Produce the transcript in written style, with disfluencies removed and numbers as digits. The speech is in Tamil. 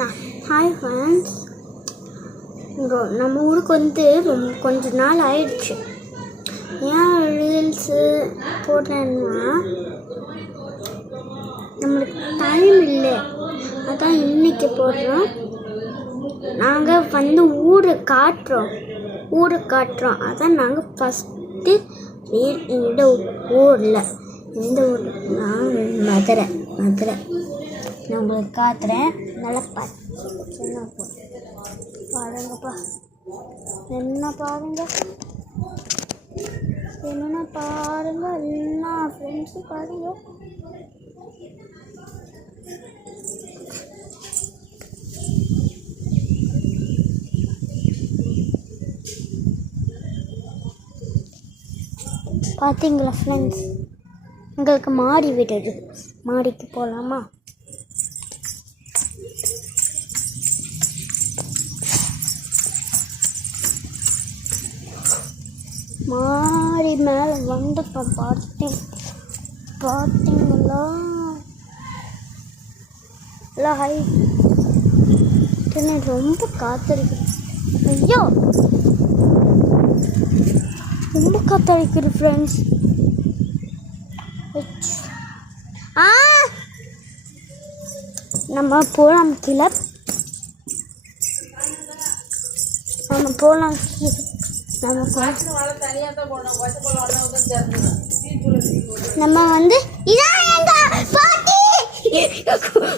ஹாய் ஃப்ரெண்ட்ஸ், நம்ம ஊருக்கு வந்து கொஞ்ச நாள் ஆயிடுச்சு. ஏன் ரீல்ஸு போடுறேன்னா நம்மளுக்கு டைம் இல்லை, அதான் இன்னைக்கு போடுறோம். நாங்கள் வந்து ஊரை காட்டுறோம். அதான் நாங்கள் ஃபஸ்ட்டு இந்த ஊரில் எந்த ஊர்? மதுரை. நான் உங்களுக்கு காட்டுறேன், நல்லா பாருங்கப்பா. என்ன பாருங்க எல்லா ஃப்ரெண்ட்ஸும் பாருங்க. பார்த்தீங்களா ஃப்ரெண்ட்ஸ், உங்களுக்கு மாடி வீடு இருக்குது. மாடிக்கு போகலாமா? மாடி மேலே வந்துட்டோம். பார்த்தீங்களா எல்லாம் ரொம்ப காத்தடிக்குது. ஐயோ, ரொம்ப காத்தடிக்குது ஃப்ரெண்ட்ஸ். நம்ம போகலாம் கீழே. நம்ம வந்து